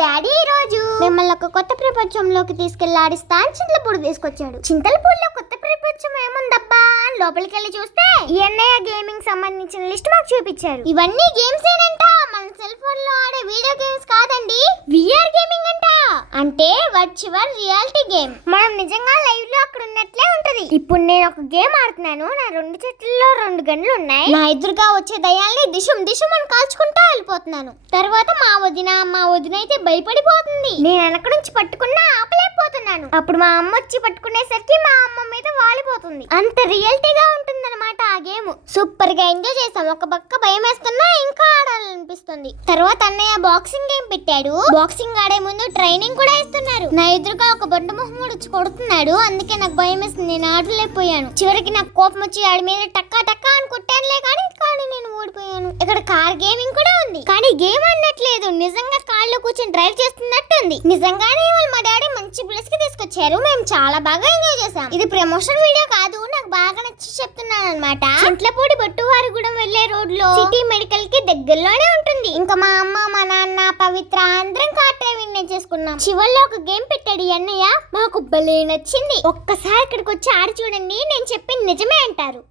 Daddy ఈ రోజు మిమ్మల్ని ఒక కొత్త ప్రపంచంలోకి తీసుకెళ్లి ఆడిస్తాను చింతలపూడి తీసుకొచ్చాడు. చింతలపూడిలో కొత్త ప్రపంచం ఏముందబ్బా అని లోపలికి వెళ్ళి చూస్తే ఈ అన్నయ్య గేమింగ్ సంబంధించిన లిస్ట్ మాకు చూపించారు. ఇవన్నీ గేమ్స్ ఏనంట, మన సెల్ ఫోన్ లో ఆడే వీడియో గేమ్స్ కాదండి, విఆర్ గేమింగ్ అంట. అంటే వర్చువల్ రియాలిటీ గేమ్. మనం నిజంగా లైవ్ లో అక్కడ ఉన్నట్లే ఉంటది. ఇప్పుడు నేను ఒక గేమ్ ఆడుతున్నాను. నా 2 చేతుల్లో 2 గన్లు ఉన్నాయి. నా ఎదురుగా వచ్చే దయ్యాల్ని దిశం దిశం అని కాల్చుకుంటూ వెళ్ళిపోతున్నాను. తర్వాత మా వదిన అయితే భయపడిపోతుంది. నేను వెనక నుంచి పట్టుకున్నా ఆపలేకపోతున్నాను. అప్పుడు మా అమ్మ వచ్చి పట్టుకునేసరికి మా అమ్మ మీద వాలిపోతుంది. అంత రియాలిటీగా ఉంటుందన్నమాట ఆ గేమ్. సూపర్ గా ఎంజాయ్ చేసాం. ఒక పక్క భయం వేస్తున్నా ఇంకా ఆడాలనిపిస్తుంది. తర్వాత అన్నయ్య బాక్సింగ్ గేమ్ పెట్టాడు. బాక్సింగ్ ఆడే ముందు ట్రైనింగ్ కూడా ఇస్తున్నారు. నా ఎదురుగా ఒక బొడ్డ మొహముడు వచ్చి కొడుతున్నాడు. అందుకే నాకు భయం వేస్తుంది. నేను ఆడలేకపోయాను. చివరికి నాకు కోపం వచ్చి ఆడి మీద టక్కా టక్కా అని కొట్టానులే కానీ నేను ఓడిపోయాను. ఇక్కడ కార్ గేమింగ్ కూడా ఉంది. కానీ గేమ్ అన్నట్లేదు, నిజంగా కార్లో కూర్చొని డ్రైవ్ చేస్తున్నట్టు ఉంది. నిజంగానే వాళ్ళు మా డాడీ మంచి ప్లేస్ కి తీసుకొచ్చారు. మేము చాలా బాగా ఎంజాయ్ చేసాం. ఇది ప్రమోషన్ వీడియో కాదు, నాకు బాగా నచ్చి చెప్తున్నాను అనమాట. చింతలపూడి బొట్టువారిగూడెం వెళ్లే రోడ్ లో సిటీ మెడికల్ కి దగ్గరలోనే ఉంటుంది. ఇంకా మా అమ్మ, మా నాన్న, పవిత్ర అందరం కార్ డ్రైవింగ్ చేసుకున్నాం. చివరిలో ఒక గేమ్ పెట్టాడు అన్నయ్య, మాకు భలే నచ్చింది. ఒక్కసారి ఇక్కడికి వచ్చి ఆడి చూడండి, నేను చెప్పింది నిజమే అంటారు.